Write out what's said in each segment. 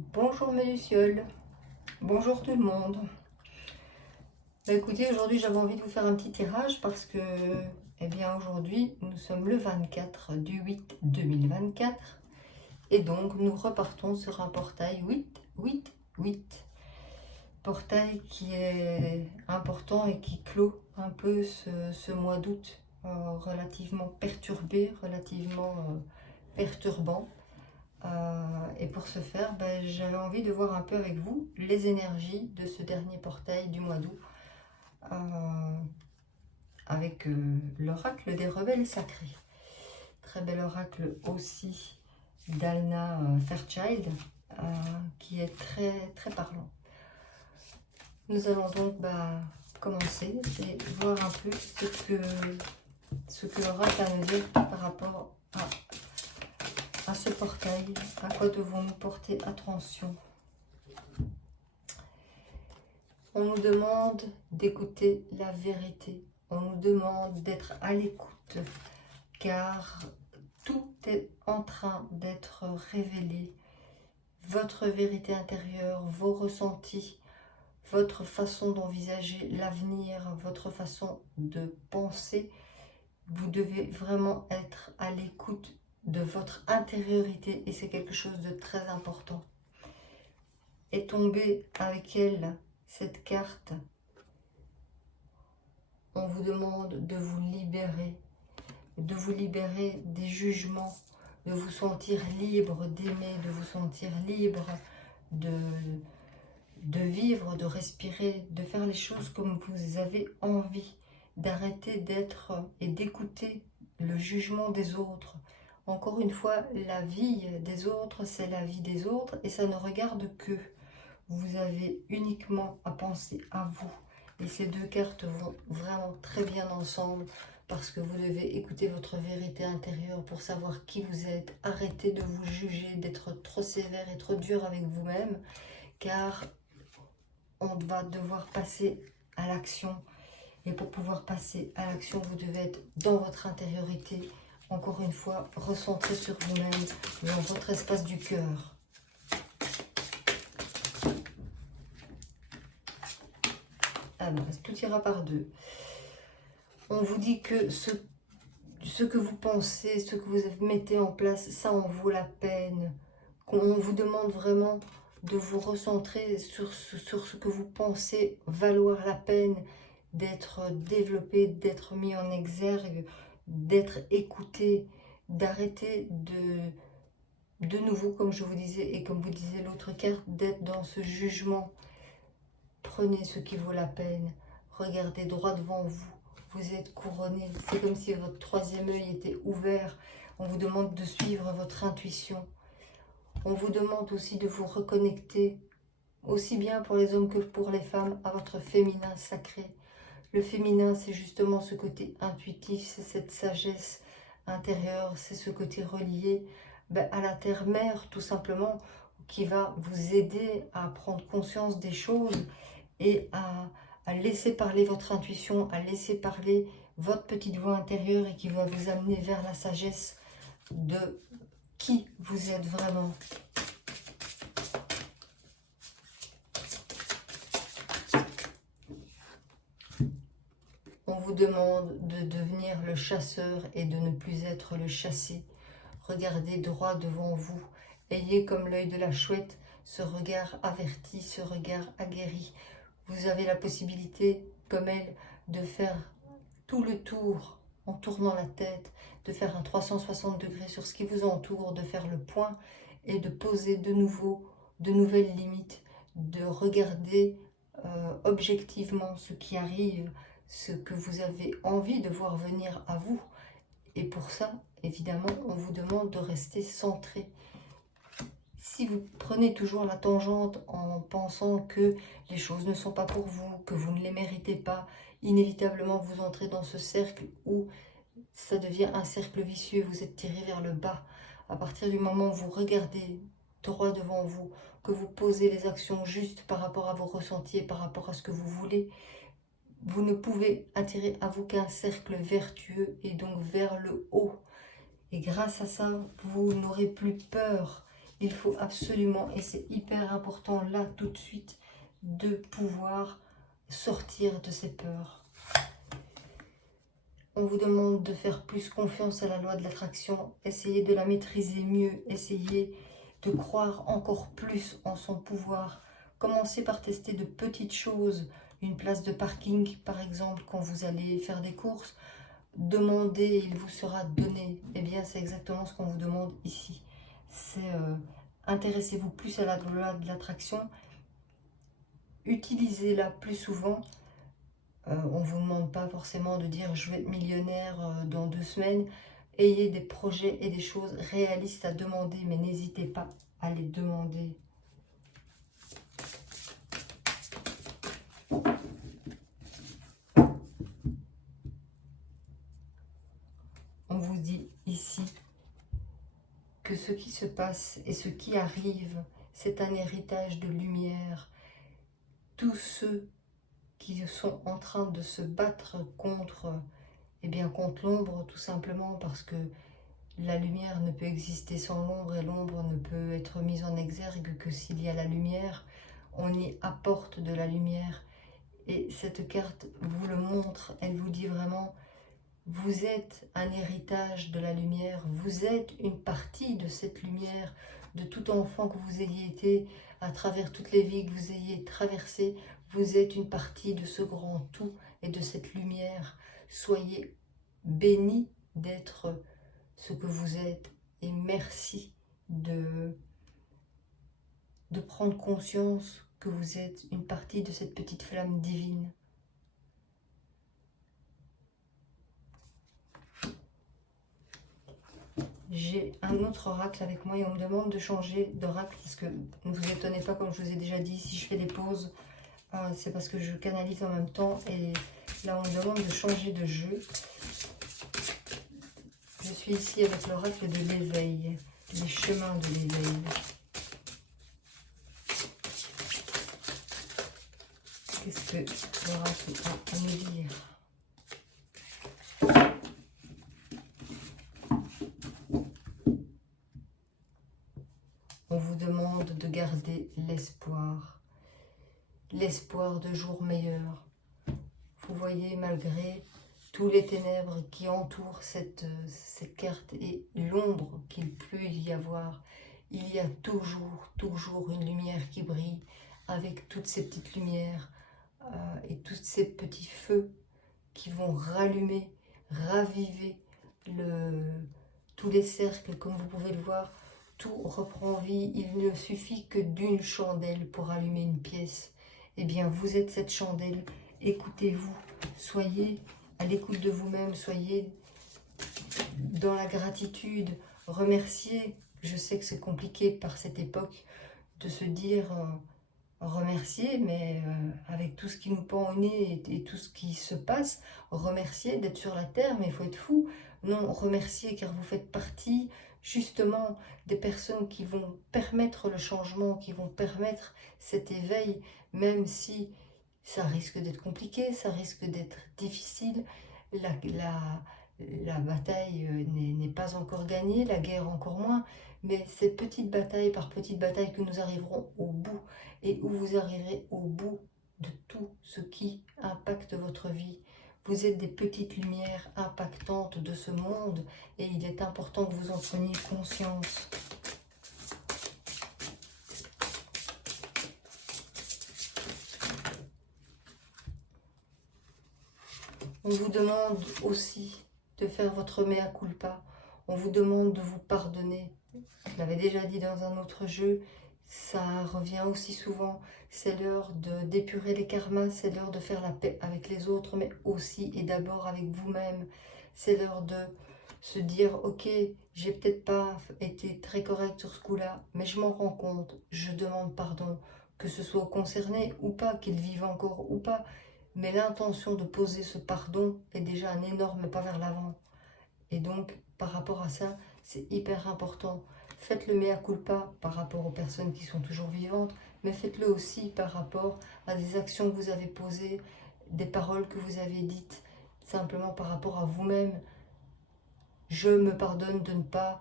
Bonjour mes lucioles, bonjour tout le monde. Écoutez, aujourd'hui j'avais envie de vous faire un petit tirage parce que, aujourd'hui nous sommes le 24 du 8 2024 et donc nous repartons sur un portail 888. Portail qui est important et qui clôt un peu ce mois d'août relativement perturbé, relativement perturbant. Et pour ce faire, j'avais envie de voir un peu avec vous les énergies de ce dernier portail du mois d'août avec l'oracle des rebelles sacrés. Très bel oracle aussi d'Alna Fairchild qui est très très parlant. Nous allons donc commencer et voir un peu ce que l'oracle a à nous dire par rapport à ce portail. À quoi devons-nous porter attention? On nous demande d'écouter la vérité. On nous demande d'être à l'écoute, car tout est en train d'être révélé. Votre vérité intérieure, vos ressentis, votre façon d'envisager l'avenir, votre façon de penser. Vous devez vraiment être à l'écoute de votre intériorité et c'est quelque chose de très important. Est tombée avec elle cette carte. On vous demande de vous libérer des jugements, de vous sentir libre d'aimer, de vous sentir libre de vivre, de respirer, de faire les choses comme vous avez envie, d'arrêter d'être et d'écouter le jugement des autres. Encore une fois, la vie des autres, c'est la vie des autres et ça ne regarde que. Vous avez uniquement à penser à vous. Et ces deux cartes vont vraiment très bien ensemble parce que vous devez écouter votre vérité intérieure pour savoir qui vous êtes. Arrêtez de vous juger, d'être trop sévère et trop dur avec vous-même car on va devoir passer à l'action. Et pour pouvoir passer à l'action, vous devez être dans votre intériorité. Encore une fois, recentré sur vous-même, dans votre espace du cœur. Alors, tout ira par deux. On vous dit que ce que vous pensez, ce que vous mettez en place, ça en vaut la peine. On vous demande vraiment de vous recentrer sur ce que vous pensez valoir la peine d'être développé, d'être mis en exergue, d'être écouté, d'arrêter de nouveau, comme je vous disais et comme vous disiez l'autre carte, d'être dans ce jugement. Prenez ce qui vaut la peine. Regardez droit devant vous. Vous êtes couronné. C'est comme si votre troisième œil était ouvert. On vous demande de suivre votre intuition. On vous demande aussi de vous reconnecter, aussi bien pour les hommes que pour les femmes, à votre féminin sacré. Le féminin, c'est justement ce côté intuitif, c'est cette sagesse intérieure, c'est ce côté relié à la terre-mère, tout simplement, qui va vous aider à prendre conscience des choses et à laisser parler votre intuition, à laisser parler votre petite voix intérieure et qui va vous amener vers la sagesse de qui vous êtes vraiment. On vous demande de devenir le chasseur et de ne plus être le chassé. Regardez droit devant vous. Ayez comme l'œil de la chouette ce regard averti, ce regard aguerri. Vous avez la possibilité, comme elle, de faire tout le tour en tournant la tête, de faire un 360 degrés sur ce qui vous entoure, de faire le point et de poser de nouveau de nouvelles limites, de regarder objectivement ce qui arrive, ce que vous avez envie de voir venir à vous. Et pour ça, évidemment, on vous demande de rester centré. Si vous prenez toujours la tangente en pensant que les choses ne sont pas pour vous, que vous ne les méritez pas, inévitablement vous entrez dans ce cercle où ça devient un cercle vicieux, vous êtes tiré vers le bas. À partir du moment où vous regardez droit devant vous, que vous posez les actions justes par rapport à vos ressentis et par rapport à ce que vous voulez, vous ne pouvez attirer à vous qu'un cercle vertueux et donc vers le haut. Et grâce à ça, vous n'aurez plus peur Il faut absolument, et c'est hyper important là tout de suite, de pouvoir sortir de ces peurs. On vous demande de faire plus confiance à la loi de l'attraction, essayez de la maîtriser mieux, essayez de croire encore plus en son pouvoir. Commencez par tester de petites choses, une place de parking par exemple quand vous allez faire des courses. Demandez, il vous sera donné. Eh bien c'est exactement ce qu'on vous demande ici. C'est intéressez-vous plus à la loi de l'attraction, utilisez-la plus souvent. On ne vous demande pas forcément de dire je vais être millionnaire dans 2 semaines. Ayez des projets et des choses réalistes à demander, mais n'hésitez pas à les demander. On vous dit ici que ce qui se passe et ce qui arrive, c'est un héritage de lumière. Tous ceux qui sont en train de se battre contre, eh bien, contre l'ombre, tout simplement parce que la lumière ne peut exister sans l'ombre et l'ombre ne peut être mise en exergue que s'il y a la lumière. On y apporte de la lumière. Et cette carte vous le montre, elle vous dit vraiment, vous êtes un héritage de la lumière, vous êtes une partie de cette lumière, de tout enfant que vous ayez été, à travers toutes les vies que vous ayez traversées, vous êtes une partie de ce grand tout et de cette lumière. Soyez bénis d'être ce que vous êtes et merci de prendre conscience que vous êtes une partie de cette petite flamme divine. J'ai un autre oracle avec moi et on me demande de changer d'oracle parce que ne vous étonnez pas, comme je vous ai déjà dit, si je fais des pauses, c'est parce que je canalise en même temps et là on me demande de changer de jeu. Je suis ici avec l'oracle de l'éveil, les chemins de l'éveil. Qu'est-ce que l'oracle a à me dire ? On vous demande de garder l'espoir. L'espoir de jours meilleurs. Vous voyez, malgré tous les ténèbres qui entourent cette carte et l'ombre qu'il peut y avoir, il y a toujours une lumière qui brille avec toutes ces petites lumières et tous ces petits feux qui vont rallumer, raviver tous les cercles, comme vous pouvez le voir. Tout reprend vie, il ne suffit que d'une chandelle pour allumer une pièce. Eh bien, vous êtes cette chandelle, écoutez-vous, soyez à l'écoute de vous-même, soyez dans la gratitude, remerciez. Je sais que c'est compliqué par cette époque de se dire remercier, mais avec tout ce qui nous pend au nez et tout ce qui se passe, remercier d'être sur la terre, mais il faut être fou. Non, remercier car vous faites partie justement des personnes qui vont permettre le changement, qui vont permettre cet éveil, même si ça risque d'être compliqué, ça risque d'être difficile. La bataille n'est pas encore gagnée, la guerre encore moins, mais c'est petite bataille par petite bataille que nous arriverons au bout et où vous arriverez au bout de tout ce qui impacte votre vie. Vous êtes des petites lumières impactantes de ce monde et il est important que vous en preniez conscience. On vous demande aussi de faire votre mea culpa. On vous demande de vous pardonner. Je l'avais déjà dit dans un autre jeu, ça revient aussi souvent. C'est l'heure d'épurer les karmas, c'est l'heure de faire la paix avec les autres, mais aussi et d'abord avec vous-même. C'est l'heure de se dire, ok, j'ai peut-être pas été très correct sur ce coup-là, mais je m'en rends compte, je demande pardon, que ce soit concerné ou pas, qu'il vive encore ou pas. Mais l'intention de poser ce pardon est déjà un énorme pas vers l'avant. Et donc, par rapport à ça, c'est hyper important. Faites le mea culpa par rapport aux personnes qui sont toujours vivantes, mais faites-le aussi par rapport à des actions que vous avez posées, des paroles que vous avez dites, simplement par rapport à vous-même. Je me pardonne de ne pas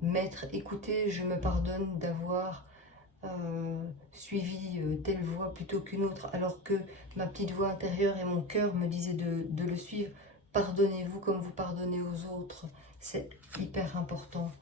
Maître, écoutez, je me pardonne d'avoir suivi telle voie plutôt qu'une autre, alors que ma petite voix intérieure et mon cœur me disaient de le suivre. Pardonnez-vous comme vous pardonnez aux autres. C'est hyper important,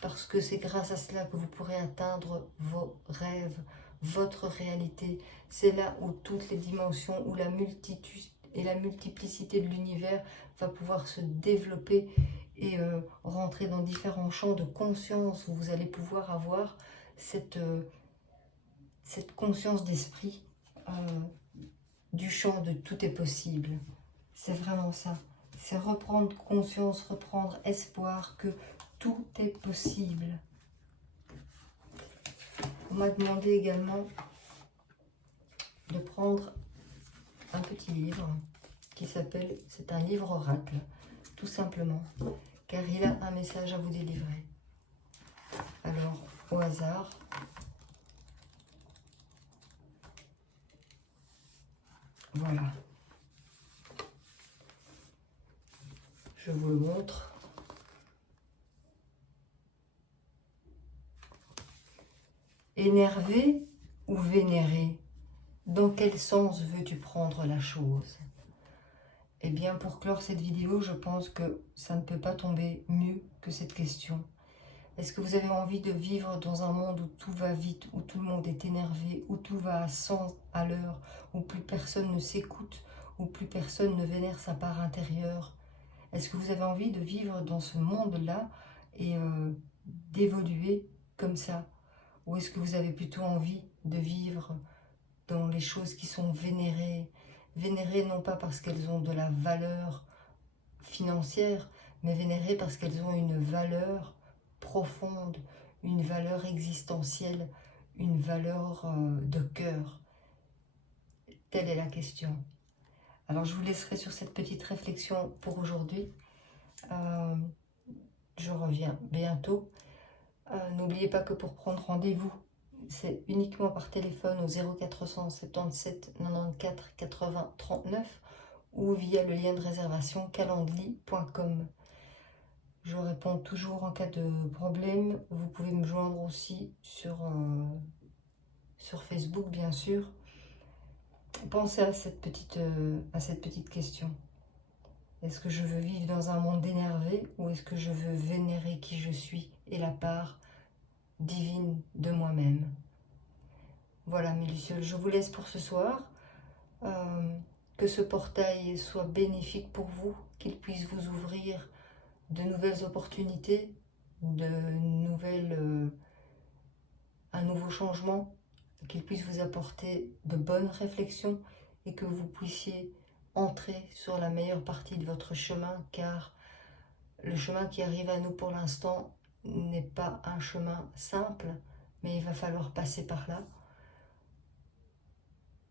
parce que c'est grâce à cela que vous pourrez atteindre vos rêves, votre réalité. C'est là où toutes les dimensions, où la multitude et la multiplicité de l'univers va pouvoir se développer et rentrer dans différents champs de conscience où vous allez pouvoir avoir cette conscience d'esprit du champ de tout est possible. C'est vraiment ça. C'est reprendre conscience, reprendre espoir que tout est possible. On m'a demandé également de prendre un petit livre qui s'appelle, c'est un livre oracle, tout simplement, car il a un message à vous délivrer. Alors, au hasard, voilà. Je vous le montre. Énervé ou vénéré? Dans quel sens veux-tu prendre la chose? Eh bien, pour clore cette vidéo, je pense que ça ne peut pas tomber mieux que cette question. Est-ce que vous avez envie de vivre dans un monde où tout va vite, où tout le monde est énervé, où tout va à 100 à l'heure, où plus personne ne s'écoute, où plus personne ne vénère sa part intérieure? Est-ce que vous avez envie de vivre dans ce monde-là et d'évoluer comme ça? Ou est-ce que vous avez plutôt envie de vivre dans les choses qui sont vénérées? Vénérées non pas parce qu'elles ont de la valeur financière, mais vénérées parce qu'elles ont une valeur profonde, une valeur existentielle, une valeur de cœur. Telle est la question. Alors je vous laisserai sur cette petite réflexion pour aujourd'hui. Je reviens bientôt. N'oubliez pas que pour prendre rendez-vous, c'est uniquement par téléphone au 0477 94 80 39 ou via le lien de réservation calendly.com. Je réponds toujours en cas de problème. Vous pouvez me joindre aussi sur Facebook, bien sûr. Pensez à cette petite question. Est-ce que je veux vivre dans un monde énervé ou est-ce que je veux vénérer qui je suis et la part divine de moi-même? Voilà mes lucioles, je vous laisse pour ce soir. Que ce portail soit bénéfique pour vous, qu'il puisse vous ouvrir de nouvelles opportunités, un nouveau changement, qu'il puisse vous apporter de bonnes réflexions et que vous puissiez entrer sur la meilleure partie de votre chemin, car le chemin qui arrive à nous pour l'instant n'est pas un chemin simple, mais il va falloir passer par là.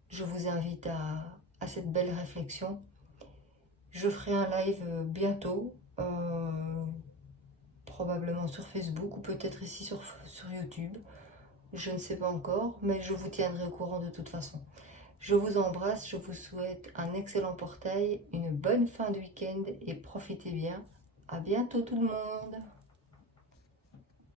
Je vous invite à cette belle réflexion. Je ferai un live bientôt, probablement sur Facebook ou peut-être ici sur YouTube. Je ne sais pas encore, mais je vous tiendrai au courant de toute façon. Je vous embrasse, je vous souhaite un excellent portail, une bonne fin de week-end et profitez bien. À bientôt tout le monde!